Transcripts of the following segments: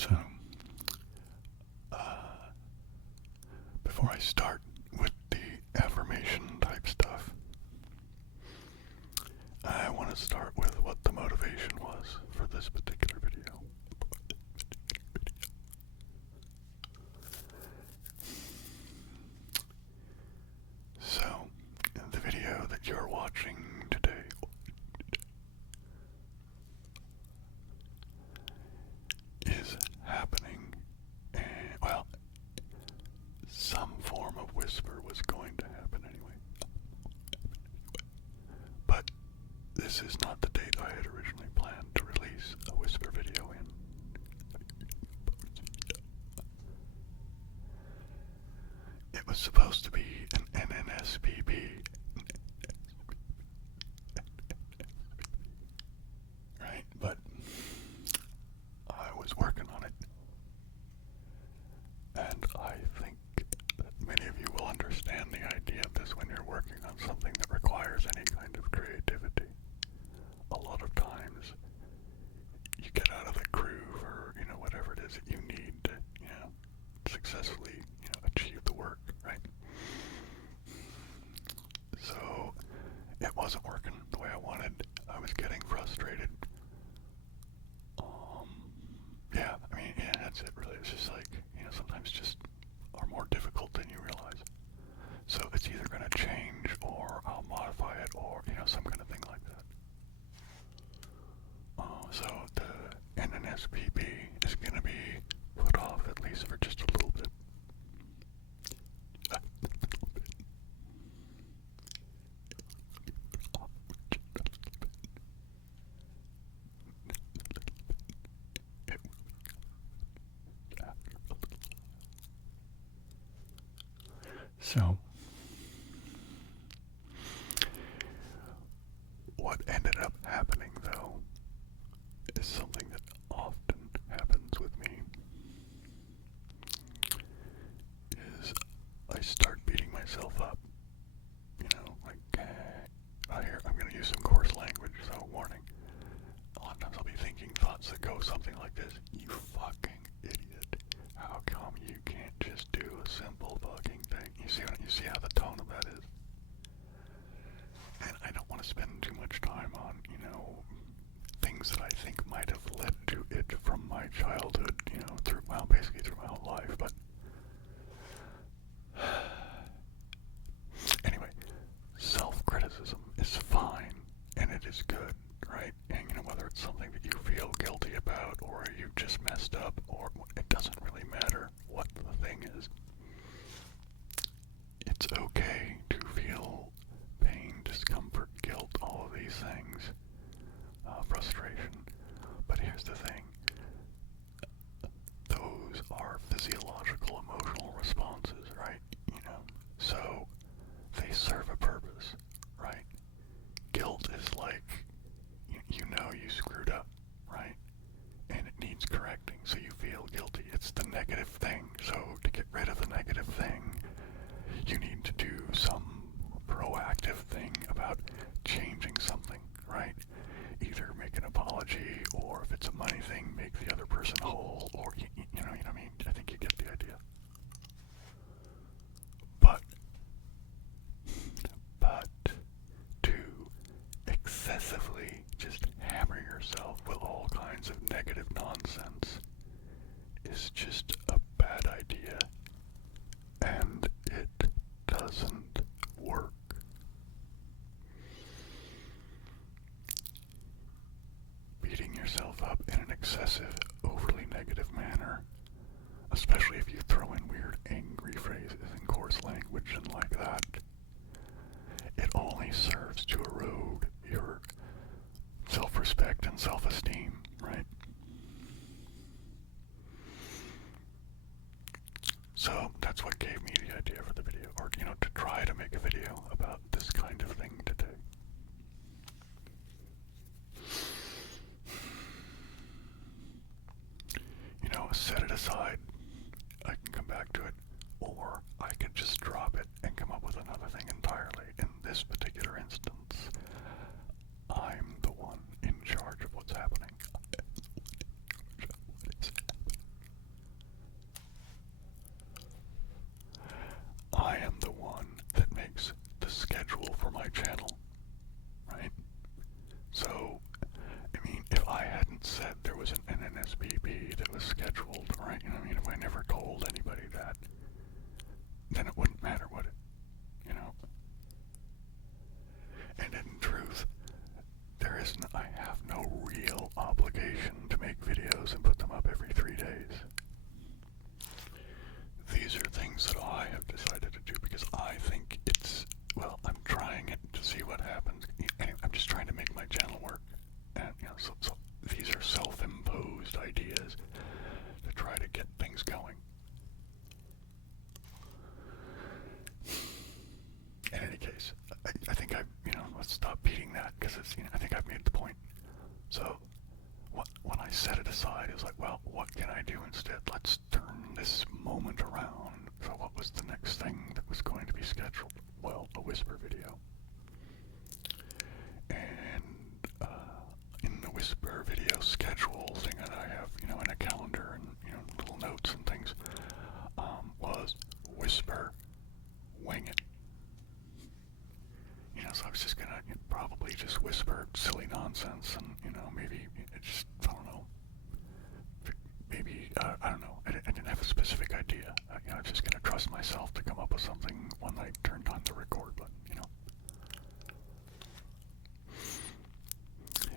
So, before I start with the affirmation type stuff, I want to start with what the motivation was for this particular video. So, the video that you're watching today is happening, and, well, some form of whisper was going to happen anyway. But this is not the date I had originally planned to release a whisper video in. It was supposed to be an NNSPB. Right? But I was working on it. And I think that many of you will understand the idea of this when you're working on something that requires any kind of creativity. A lot of times, you get out of the groove or, whatever it is that you need to, successfully, achieve the work, right? So, it wasn't working the way I wanted. I was getting frustrated. That's it really. It's just like, sometimes just are more difficult than you realize. So it's either going to change or I'll modify it or, some kind of thing like that. So the NNSPB is going to be put off at least for just a little bit. So, what ended up happening, though, is something that often happens with me, is I start beating myself up, I'm going to use some coarse language, so warning. A lot of times I'll be thinking thoughts that go something like this: you fucking idiot, how come you can't just do a simple fucking thing? You see how the tone of that is? And I don't want to spend too much time on, things that I think might have led to it from my childhood, basically through my whole life, but anyway, self-criticism is fine, and it is good, right? And, whether it's something that you feel guilty about, or you just messed up, or it doesn't really matter what the thing is. It's okay to feel pain, discomfort, guilt, all of these things, frustration. But here's the thing. Those are physiological, emotional responses, right? So they serve a purpose, right? Guilt is like, you screwed up, right? And it needs correcting, so you feel guilty. It's the negative thing. So to get rid of the negative thing, you need to do some proactive thing about changing something, right? Either make an apology, or if it's a money thing, make the other person whole, or, you know what I mean? I think you get the idea. But to excessively just hammer yourself with all kinds of negative nonsense is just a bad idea, and it doesn't work. Beating yourself up in an excessive, overly negative manner, especially if you throw in weird angry phrases and coarse language and like that, it only serves to erode your self-respect and self-esteem, right? So that's what gave me the idea for the video, or, to try to make a video about this kind of thing today. Set it aside. I can come back to it, or I could just drop it and come up with another thing entirely. In this particular instance, I'm the one in charge of what's happening. I set it aside. It was like, well, what can I do instead? Let's turn this moment around. So what was the next thing that was going to be scheduled? Well, a whisper video. And in the whisper video schedule thing that I have, you know, in a calendar and, you know, little notes and things, was whisper, wing it. You know, so I was just gonna probably just whisper silly nonsense and, you know, maybe just, I don't know, maybe, I don't know, I didn't have a specific idea. You know, I was just gonna trust myself to come up with something when I turned on the record button, you know.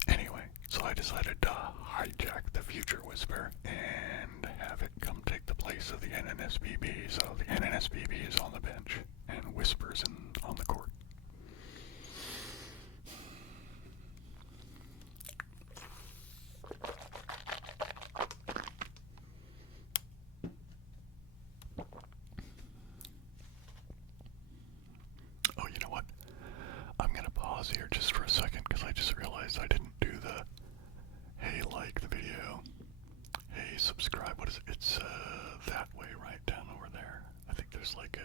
Anyway, so I decided to hijack the future whisper and have it come take the place of the NNSBB. So the NNSBB is on the bench and whispers on the court. Oh, you know what? I'm going to pause here just for a second because I just realized I didn't do the, hey, like the video, hey, subscribe. What is it? It's that way right down over there. I think there's like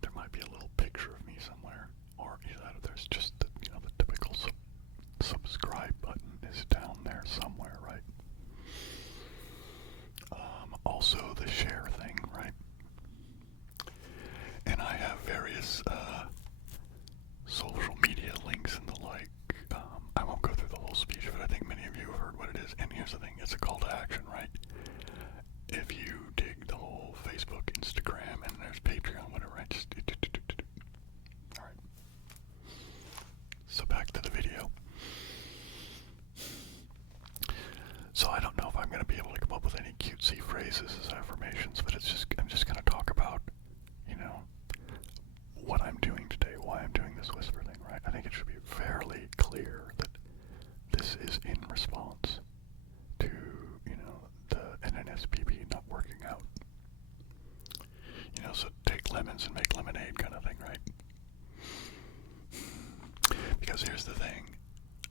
there might be a little picture of me somewhere. Or either there's just the, you know, the typical subscribe button is down there somewhere, right? Also the share thing, right? And I have various social media links and the like. I won't go through the whole speech, but I think many of you have heard what it is. And here's the thing, it's a call to action, right? If you dig the whole Facebook, Instagram, and there's Patreon, whatever, right? Just alright. So back to the video. So I don't know if I'm going to be able to come up with any cutesy phrases as affirmations, but I'm just going to talk about, you know, what I'm doing today, why I'm doing this whisper thing, right? I think it should be fairly clear that this is in response to, you know, the NNSBB not working out. You know, so take lemons and make lemonade kind of thing, right? Because here's the thing,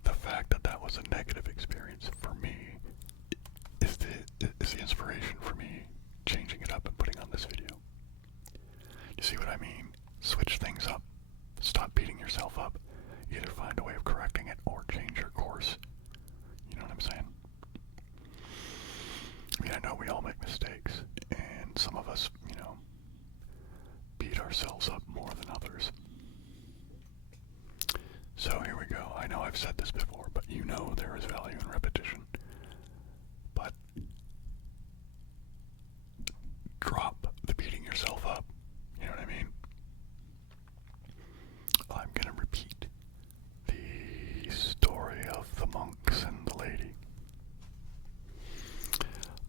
the fact that that was a negative experience for me is the inspiration for me changing it up and putting on this video. You see what I mean? Switch things up. Stop beating yourself up. Either find a way of correcting it or change your course. You know what I'm saying? I mean, I know we all make mistakes, and some of us, you know, beat ourselves up more than others. So here we go. I know I've said this before, but you know there is value in repetition. But drop the beating yourself up. You know what I mean? I'm going to repeat the story of the monks and the lady.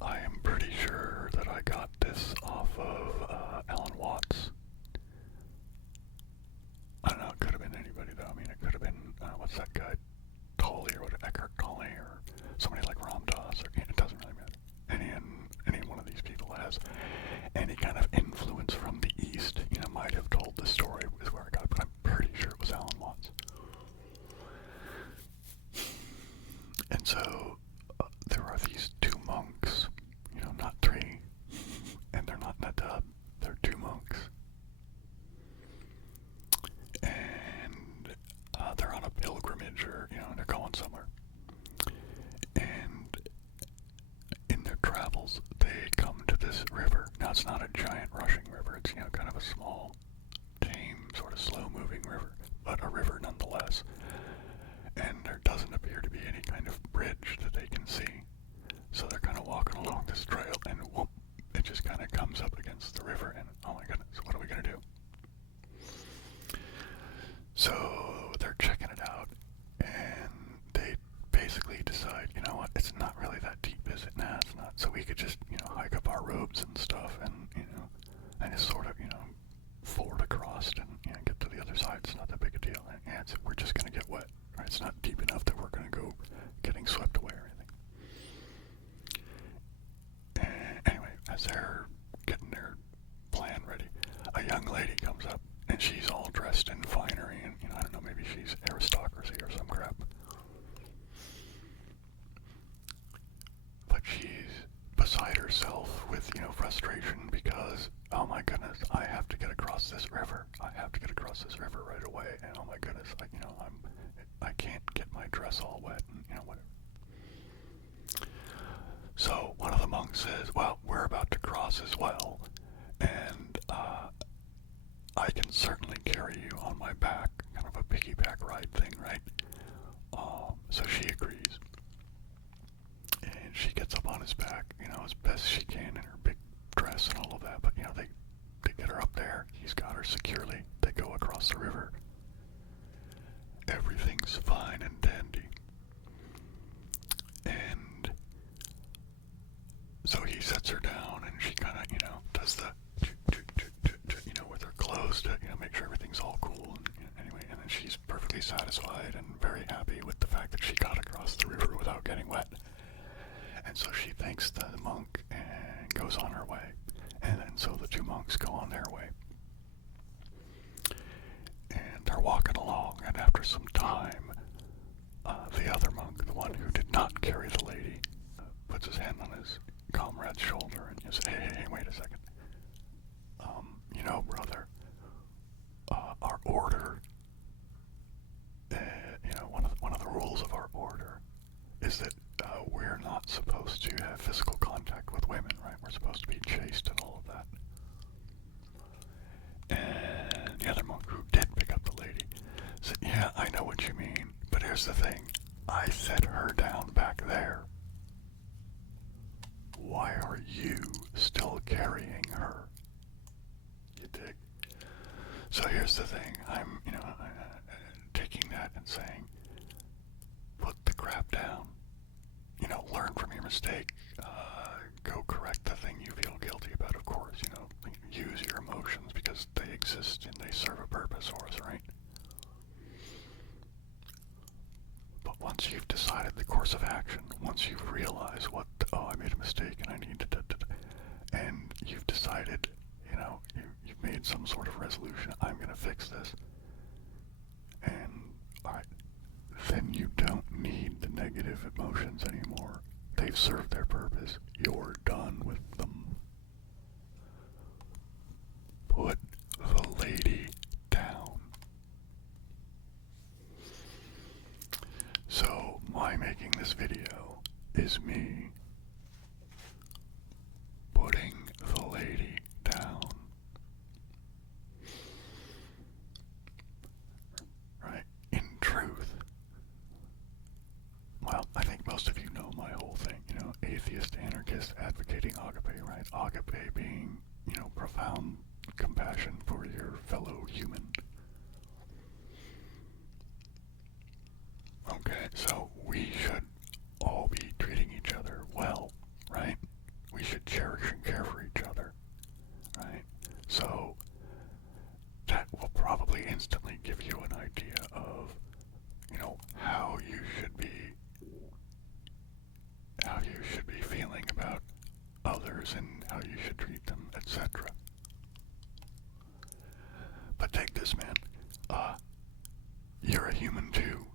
I am pretty sure that I got this off of Alan Watts. I don't know, it could have been anybody though. I mean, it could have been, what's that guy? Tolle or what, Eckhart Tolle or somebody like Ram Dass, or it doesn't really matter. Any one of these people has any kind of influence from the East, you know, might have told the story is where I got it, but I'm pretty sure it was Alan Watts. And so there are these two monks, you know, not three, and they're not in a tub, they're two monks. And they're on a pilgrimage, or, you know, they're going somewhere. And in their travels, they come to this river. Now, it's not a giant rushing river. It's, you know, kind of a small, tame, sort of slow-moving river, but a river nonetheless. And there doesn't appear to be any kind of bridge that they can see. So they're kind of walking along this trail, and whoop, it just kind of comes up against the river, and oh my goodness, what are we going to do? So they're checking it out, and they basically decide, you know what, it's not really that deep, is it? Nah, it's not. So we could just, you know, hike up our robes and stuff, and, you know, and just sort of, you know, ford across and, you know, get to the other side. It's not that big a deal. And yeah, we're just going to get wet, right? It's not deep enough that we're going to go getting swept away or anything. And anyway, as they're getting their plan ready, a young lady comes up, and she's all dressed in finery, and, you know, I don't know, maybe she's aristocracy or some crap. frustration because, oh my goodness, I have to get across this river. I have to get across this river right away. And oh my goodness, I can't get my dress all wet and, whatever. So one of the monks says, well, we're about to cross as well. And I can certainly carry you on my back, kind of a piggyback ride thing, right? So she agrees. And she gets up on his back, as best she can in her big dress and all of that. But, they get her up there. He's got her securely. They go across the river. Everything's fine and dandy. And so he sets her down and she kind of, does the, with her clothes to, make sure everything's all cool. And, anyway, and then she's perfectly satisfied and very happy with the fact that she got across the river without getting wet. And so she thanks the monk and goes on her way. And then so the two monks go on their way. And they're walking along, and after some time, the other monk, the one who did not carry the lady, puts his hand on his comrade's shoulder and says, hey, wait a second. Brother, our order, one of the rules of our order is that we're not supposed to have physical contact with women, right? We're supposed to be chaste and all of that. And the other monk who did pick up the lady said, yeah, I know what you mean, but here's the thing. I set her down back there. Why are you still carrying her? You dig? So here's the thing. I'm, taking that and saying, put the crap down. Learn from your mistake. Go correct the thing you feel guilty about, of course. Use your emotions because they exist and they serve a purpose for us, right? But once you've decided the course of action, once you've realized I made a mistake and I need to, and you've decided, you've made some sort of resolution, I'm going to fix this. And, alright, then you don't need the negative emotions anymore. They've served their purpose. You're done with them. Put the lady down. So, my making this video is me putting the lady down. Right? In truth, well, I think most of you know my whole thing, atheist, anarchist, advocating agape, right? Agape being, profound compassion for your fellow human. Okay, so we should all be treating each other well, right? We should cherish and care for each other, right? So that will probably instantly give you an idea of, how you should be feeling about others and how you should treat them, etc. But take this, man. You're a human too.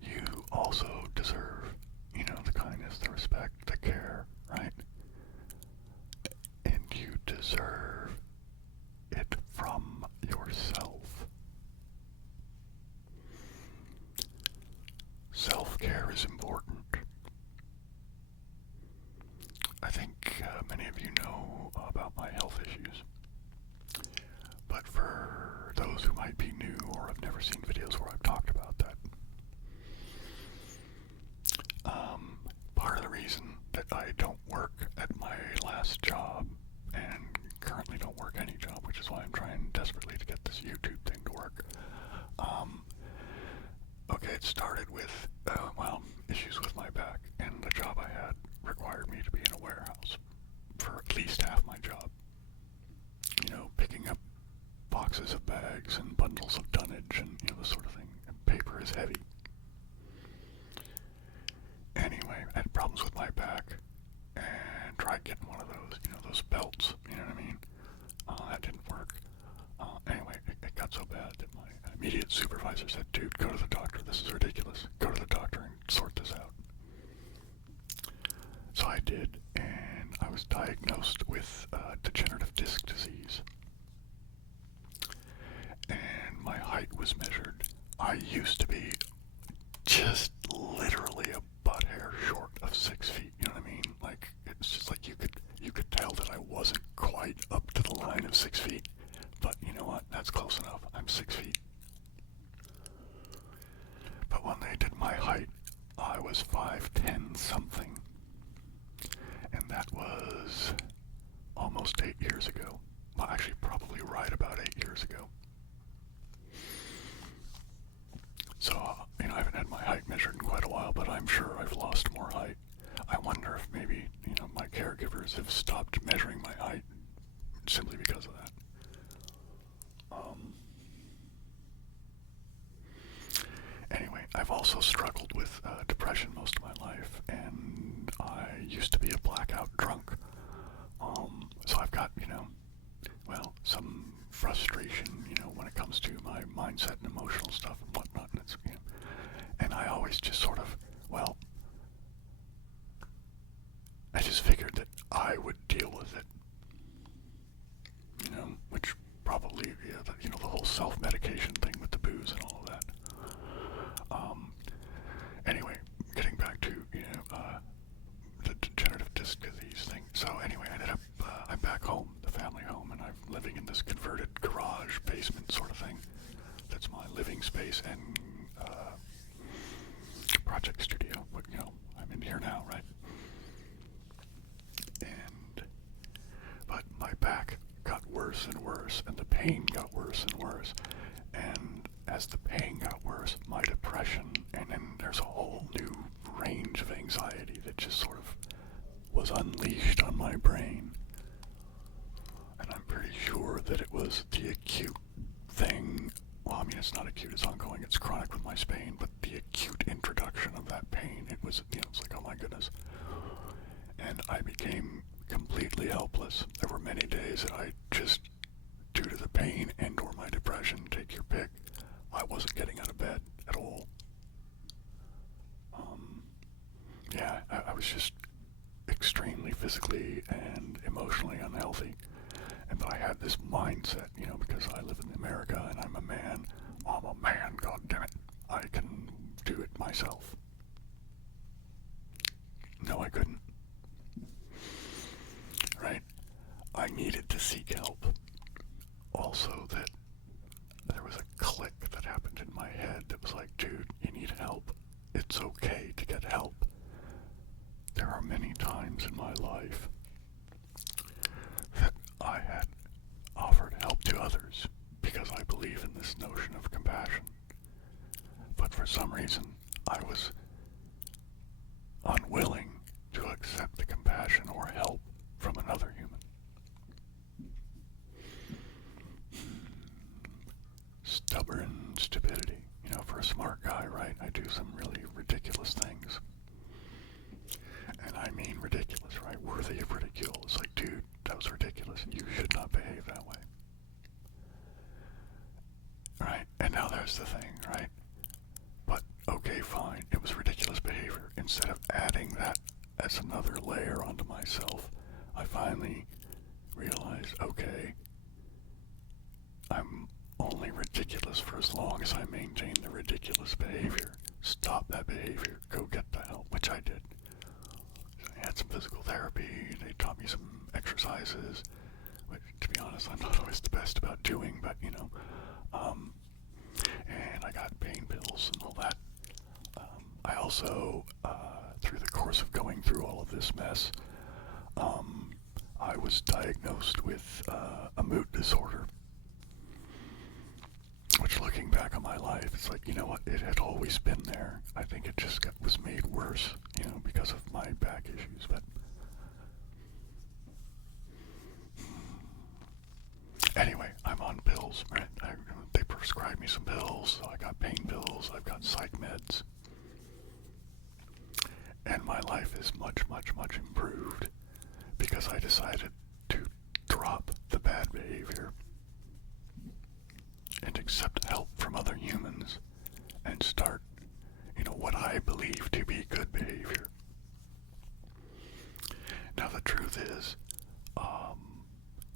You also deserve, the kindness, the respect, the care, right? And you deserve it from yourself. Self-care is important. I think many of you know about my health issues. But for those who might be new or have never seen videos where I've talked about that, part of the reason that I don't work at my last job and currently don't work any job, which is why I'm trying desperately to get this YouTube thing to work. Okay, it started with, issues with my back, and the job I had required me to be in a warehouse for at least half my job. Picking up boxes of bags and bundles of dunnage and, this sort of thing. And paper is heavy. Anyway, I had problems with my back and tried getting one of those, those belts, you know what I mean? That didn't work. Anyway, it got so bad that my immediate supervisor said, dude, go to the doctor. This is ridiculous. Go to the doctor and sort this out. So I did, and I was diagnosed with degenerative disc disease. And my height was measured. I used to be just literally a butt hair short of 6 feet, you know what I mean? Like, it's just like you could tell that I wasn't quite up to the line of 6 feet. But you know what? That's close enough. I'm 6 feet. But when they did my height, I was 5'10" something. And that was almost 8 years ago. Well, actually, probably right about 8 years ago. So, I haven't had my height measured in quite a while, but I'm sure I've lost more height. I wonder if maybe, my caregivers have stopped measuring my height simply because of that. Anyway, I've also struggled with depression most of my life, and I used to be a blackout drunk. So I've got, some frustration, when it comes to my mindset and emotional stuff and whatnot. And it's, and I always just sort of, I just figured that I would deal with it. Which probably, the whole self-medication thing with the booze and all of that. Anyway, getting back to, the degenerative disc disease thing. So anyway, I ended up, I'm back home, the family home, and I'm living in this converted garage basement sort of thing. That's my living space and project studio. But, I'm in here now, right? But my back got worse and worse, and the pain got worse and worse. And as the pain got worse, my depression, and then there's a whole new range of anxiety that just sort of was unleashed on my brain. And I'm pretty sure that it was the acute thing. Well, it's not acute, it's ongoing, it's chronic with my pain, but the acute introduction of that pain, it was, it's like, oh my goodness. And I became completely helpless. There were many days that I just, due to the pain and or my depression, take your pick, I wasn't getting out of bed at all. I was just extremely physically and emotionally unhealthy. And I had this mindset, because I live in America and I'm a man, God damn it, I can do it myself. No, I couldn't. Right? I needed to seek help. Also, that there was a click that happened in my head that was like, dude, you need help. It's okay to get help. There are many times in my life that I had offered help to others because I believe in this notion of compassion. But for some reason, I was unwilling to accept the compassion or help from another human. Stubborn stupidity. For a smart guy, right? I do some really ridiculous things. And I mean ridiculous, right? Worthy of ridicule. It's like, dude, that was ridiculous. You should not behave that way. Right? And now there's the thing, right? But, okay, fine. It was ridiculous behavior. Instead of adding that as another layer onto myself, I finally realized, okay, I'm only ridiculous for as long as I maintain the ridiculous behavior. Stop that behavior. Go get the help, which I did. I had some physical therapy. They taught me some exercises, which, to be honest, I'm not always the best about doing, but, and I got pain pills and all that. I also, through the course of going through all of this mess, I was diagnosed with a mood disorder. Which, looking back on my life, it's like, you know what, it had always been there. I think it just was made worse, because of my back issues, but... Anyway, I'm on pills, right? They prescribed me some pills, so I got pain pills, I've got psych meds. And my life is much, much, much improved because I decided to drop the bad behavior and accept help from other humans and start, what I believe to be good behavior. Now the truth truth is,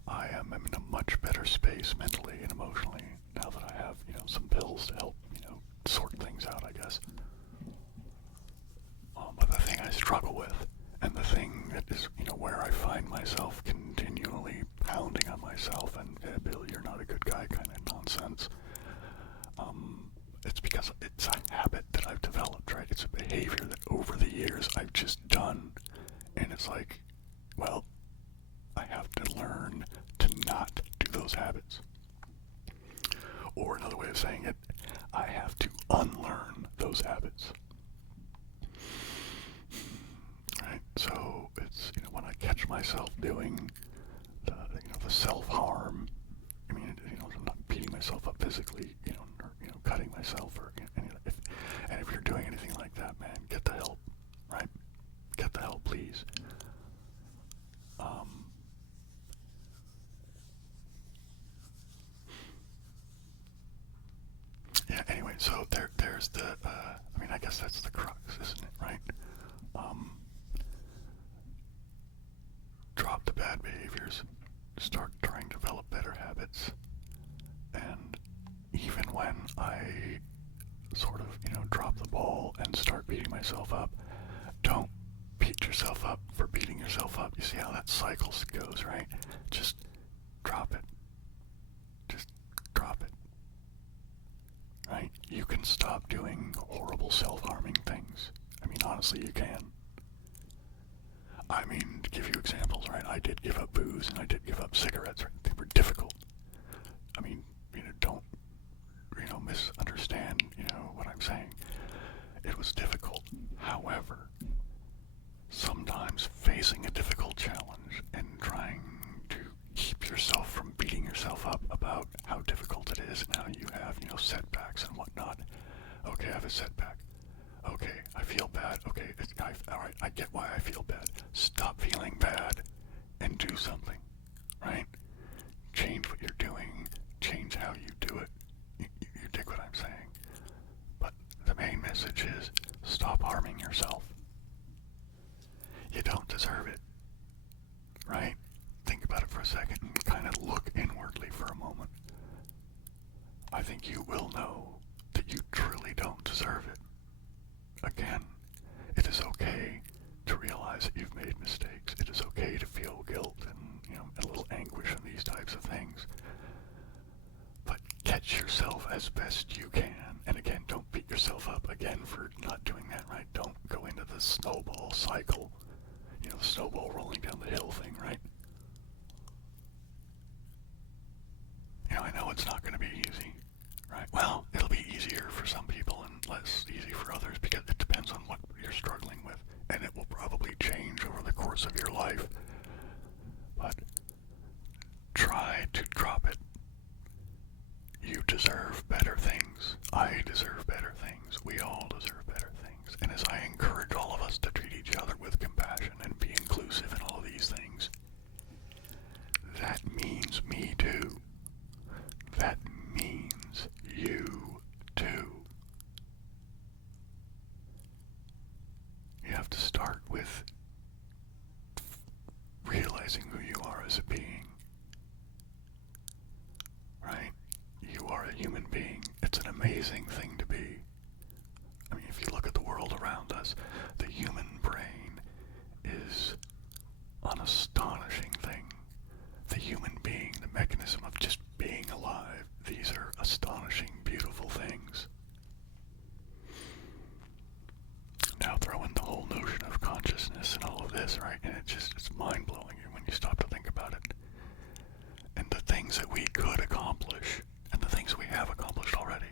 I am in a much better space mentally and emotionally now that I have, some pills to help, sort things out, I guess. But the thing I struggle with, and the thing that is, where I find myself continually pounding on myself and, Bill, you're not a good guy kind of nonsense, it's because it's a habit that I've developed, right? It's a behavior that over the years I've just done, and it's like, well, I have to learn to not do those habits. Or another way of saying it, I have to unlearn those habits. Right? So it's, when I catch myself doing the self-harm, I mean, I'm not beating myself up physically, or, cutting myself, or, and if you're doing anything like that, man, get the help, right? Get the help, please. Yeah, anyway, so there's the, I guess that's the crux, isn't it, right? Drop the bad behaviors, start trying to develop better habits, and even when I sort of, drop the ball and start beating myself up, don't beat yourself up for beating yourself up. You see how that cycle goes, right? Just drop it. Just drop it. Right? You can stop doing horrible self-harming things. I mean, honestly, you can. I mean, to give you examples, right? I did give up booze and I did give up cigarettes, right? They were difficult. I mean, don't, misunderstand, what I'm saying. It was difficult. However, sometimes facing a difficult challenge and trying to keep yourself from beating yourself up about how difficult it is and how you have, setbacks and whatnot. Okay, I have a setback. Okay, I feel bad. Okay, all right, I get why I feel bad. Stop feeling bad and do something, right? Change what you're doing. Change how you do it. You dig what I'm saying? But the main message is stop harming yourself. You don't deserve it, right? Think about it for a second and kind of look inwardly for a moment. I think you will know that you truly don't deserve it. Again, it is okay to realize that you've made mistakes. It is okay to feel guilt and, a little anguish and these types of things. But catch yourself as best you can. And again, don't beat yourself up again for not doing that, right? Don't go into the snowball cycle. The snowball rolling down the hill thing, right? I know it's not going to be easy, right? Well, it'll be easier for some people and less easy for others because it depends on what you're struggling with, and it will probably change over the course of your life. But try to drop it. You deserve better things. I deserve better things. We all deserve better things. And as I encourage all of us to treat each other with compassion and be inclusive in all these things, that means me too. That means you too. You have to start with realizing who you are as a being. Right? You are a human being. It's an amazing thing to be. I mean, if you look at the world around us, the human brain is an astonishing thing. The human being, the mechanism of just being alive, these are astonishing, beautiful things. Now throw in the whole notion of consciousness and all of this, right? And it's mind-blowing when you stop to think about it. And the things that we could accomplish, and the things we have accomplished already,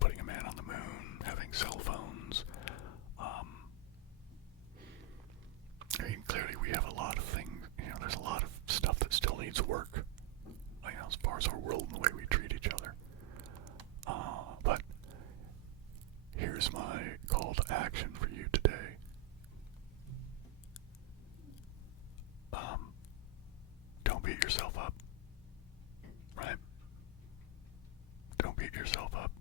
putting a man on the moon, having cell phones. Clearly we have a lot of things, there's a lot of stuff that still needs work, as far as our world and the way we treat each other. But here's my call to action for you today. Don't beat yourself up, right? Don't beat yourself up.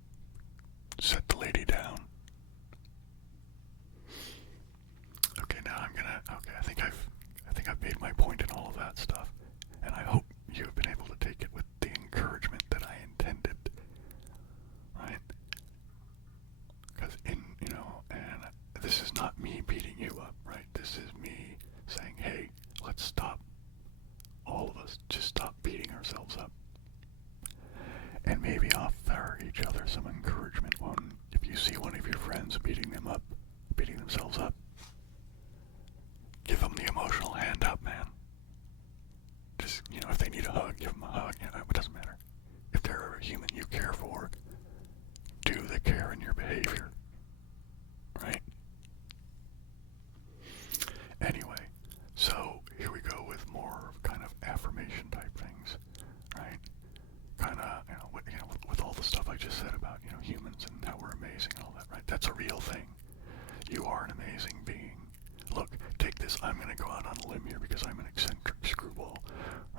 Set the lady down. Okay, now I think I've think I've made my point in all of that stuff. And I hope you have been able to take it with the encouragement that I intended. Right? Because and this is not me beating you up, right? This is me saying, hey, let's stop. All of us, just stop beating ourselves up. And maybe offer each other some encouragement if you see one of your friends beating themselves up, give them the emotional hand up, man. Just, if they need a hug, give them a hug. It doesn't matter. If they're a human you care for, do the care in your behavior. Right? Anyway, so here we go with more kind of affirmation type things, right? Kind of, with all the stuff I just said about, humans and how we're amazing and all that, right? That's a real thing. You are an amazing being. Look, take this. I'm going to go out on a limb here because I'm an eccentric screwball,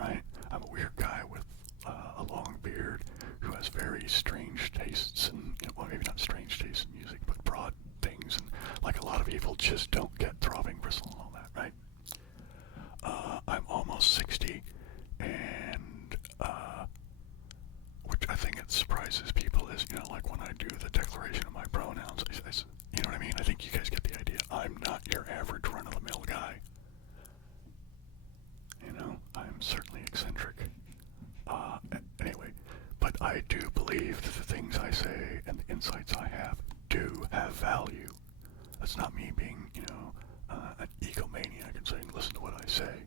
right? I'm a weird guy with a long beard who has very strange tastes and, well, maybe not strange tastes in music, but broad things. And like a lot of people just don't get throbbing bristle and all that, right? I'm almost 60, and which I think it surprises people is, like when I do the declaration of my pronouns, you know what I mean? I think you guys get the idea. I'm not your average run-of-the-mill guy. I'm certainly eccentric. Anyway, but I do believe that the things I say and the insights I have do have value. That's not me being, an egomaniac and saying, listen to what I say.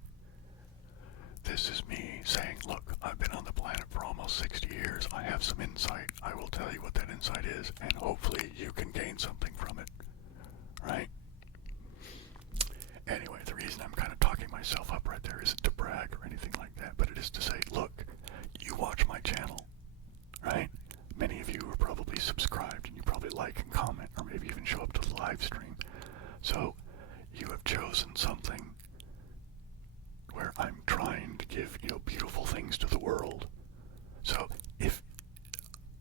This is me saying, look, I've been on the planet for almost 60 years. I have some insight. I will tell you what that insight is, and hopefully you can gain something from it. Right? Anyway, the reason I'm kind of talking myself up right there isn't to brag or anything like that, but it is to say, look, you watch my channel, right? Many of you are probably subscribed, and you probably like and comment, or maybe even show up to the live stream. So, you have chosen something where I'm trying to give, beautiful things to the world. So, if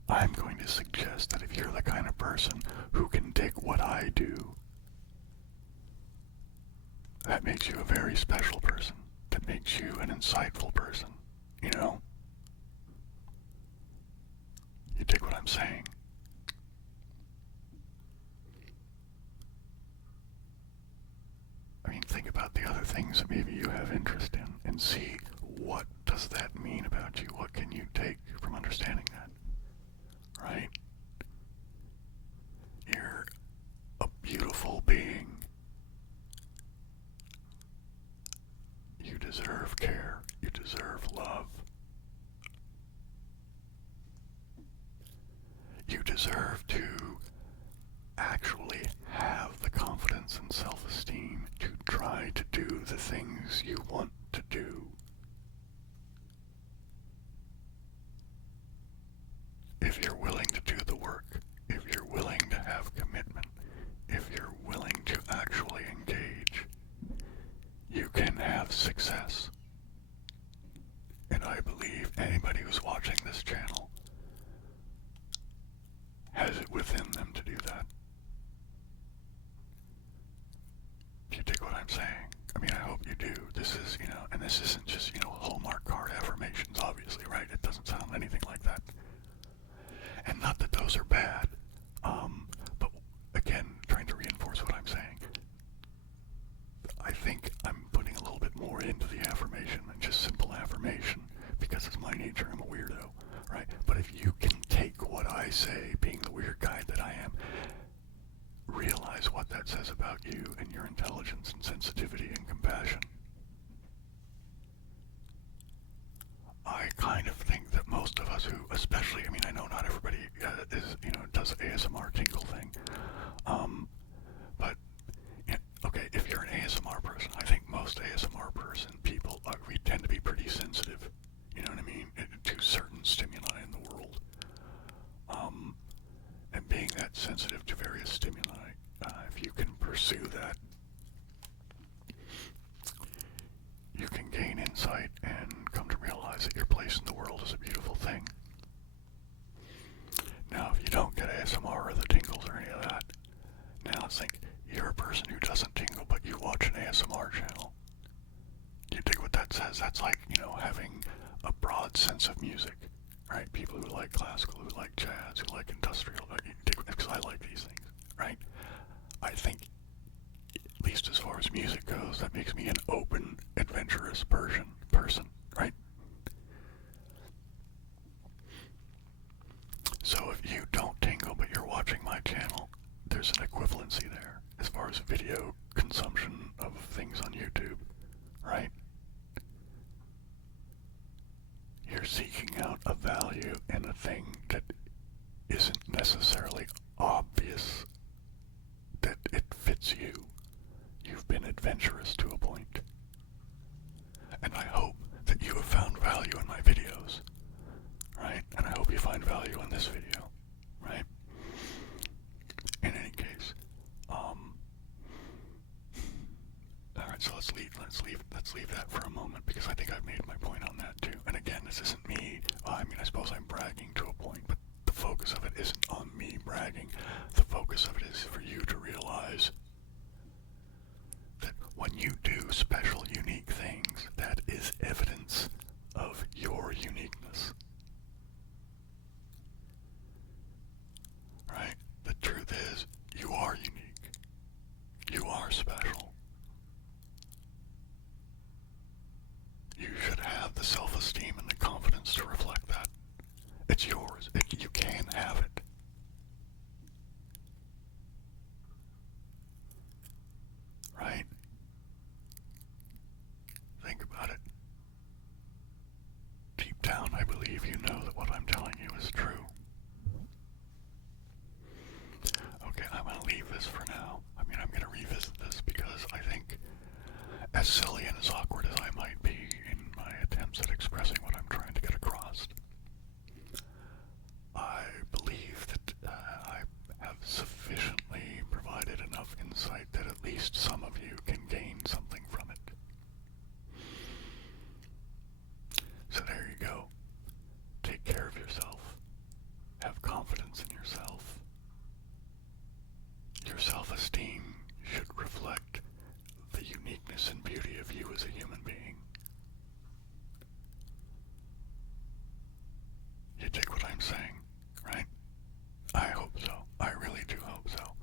I'm going to suggest that if you're the kind of person who can dig what I do, that makes you a very special person. That makes you an insightful person, You dig what I'm saying? I mean, think about the other things that maybe you have interest in and see what does that mean about you? What can you take from understanding that? Right? You're a beautiful being. You deserve care. You deserve love. You deserve to actually have the confidence and self-esteem to try to do the things you want to do. If you're willing to do the work, if you're willing to have commitment, if you're willing to actually engage, you can have success. And I believe anybody who's watching this channel has it within them to do that. Do you dig what I'm saying? I mean, I hope you do. This is, and this isn't just, Hallmark card affirmations, obviously, right? It doesn't sound anything like that. And not that those are bad, but again, trying to reinforce what I'm saying. I think I'm putting a little bit more into the affirmation than just simple affirmation, because it's my nature, I'm a weirdo, right? But if you can take what I say, being the weird guy that I am, realize what that says about you and your intelligence and sensitivity and compassion. I kind of think that most of us who, especially, I know not everybody does ASMR tingle thing, but okay, if you're an ASMR person, I think most ASMR people we tend to be pretty sensitive, you know what I mean, to certain stimuli in the world, and being that sensitive to various stimuli, if you can pursue that, you can gain insight and come to realize that your place in the world is a beautiful thing. Now, if you don't get ASMR or the tingles or any of that, now let's think you're a person who doesn't tingle, but you watch an ASMR channel. that says that's like, having a broad sense of music, right? People who like classical, who like jazz, who like industrial, because I like these things, right? I think, at least as far as music goes, that makes me an open, adventurous person, right? So if you don't tingle but you're watching my channel, there's an equivalency there as far as video consumption of things on YouTube, right? You're seeking out a value in a thing that isn't necessarily obvious that it fits you. You've been adventurous to a point. And I hope that you have found value in my videos, right? And I hope you find value in this video, right? In any case, alright, so let's leave that for a moment, because I think I've made my point on that too. And again, this isn't me, I suppose I'm bragging to a point, but the focus of it isn't on me bragging. The focus of it is for you to realize that when you do special, unique things, that is evidence of your uniqueness. Right? The truth is, you are unique. You are special. You should have the self-esteem and the confidence to reflect that. It's yours. You can have it. Right? Think about it. Deep down, I believe you know that what I'm telling you is true. Okay, I'm going to leave this for now. I'm going to revisit this because I think, as silly and as awkward as I might be in my attempts at expressing what I'm trying to get across, I believe that I have sufficiently provided enough insight that at least some of you can gain something from it. So there you go. Take care of yourself. Have confidence in yourself. Your self-esteem should reflect the uniqueness and beauty of you as a human being. You dig what I'm saying, right? I hope so. I really do hope so.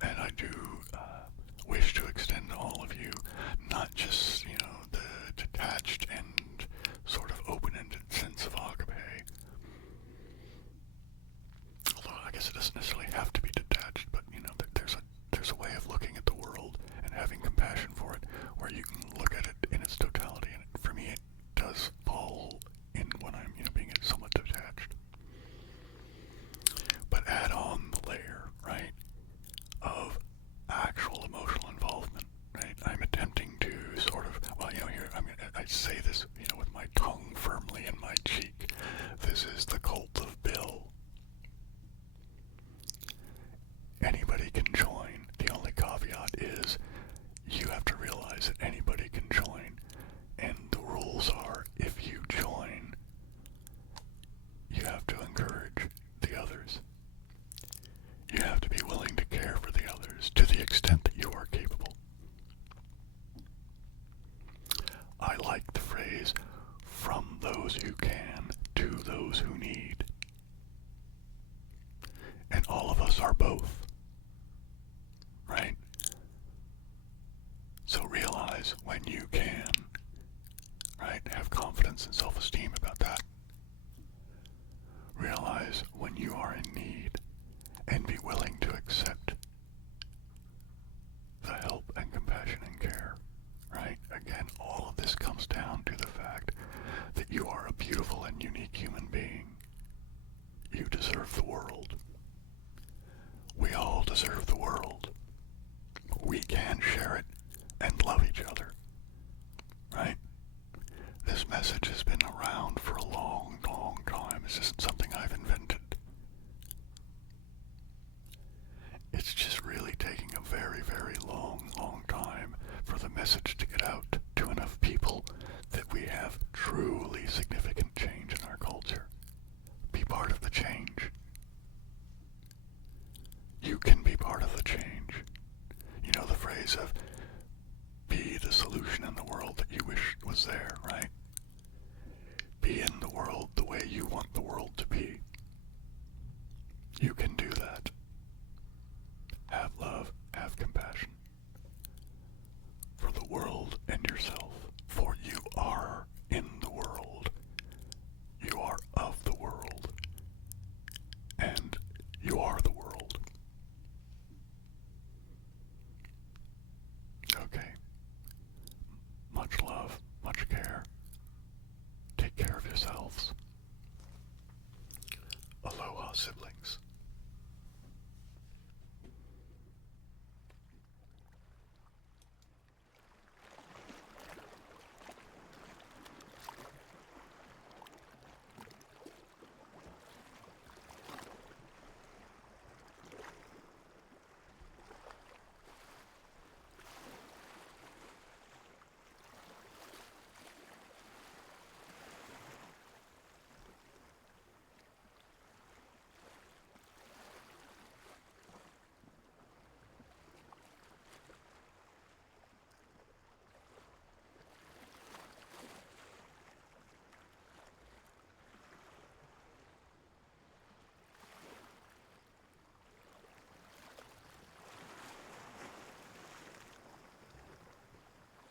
And I do wish to extend to all of you, not just, the detached and sort of open-ended sense of agape. Although I guess it doesn't necessarily have to be detached, but, there's a way of looking at the world and having compassion for it, where you can look at it in its totality. And for me, it does fall in when I'm, being somewhat detached. But add on the layer, right, of actual emotional involvement, right? I'm attempting to sort of, here, I say this, with my tongue firmly in my cheek. This is the cult of Bill. Anybody can join. The only caveat is you have to realize that anybody can join. And the rules are, if you join, you have to encourage the others. You have to be willing to care for the others to the extent that you are capable. I like the phrase, from those who can to those who need. And all of us are both. Right? So realize when you can, right? Have confidence and self-esteem about that. Realize when you are in need and be willing to accept the help and compassion and care, right? Again, all of this comes down to the fact that you are a beautiful and unique human being. You deserve the world. We all deserve the world. We can share it and love each other, right? This message has been around for a long, long time. This isn't something I've invented. It's just really taking a very, very long, long time for the message to get out to enough people that we have truly significant change in our culture. Be part of the change. You can be part of the change. The phrase of be the solution in the world that you wish was there.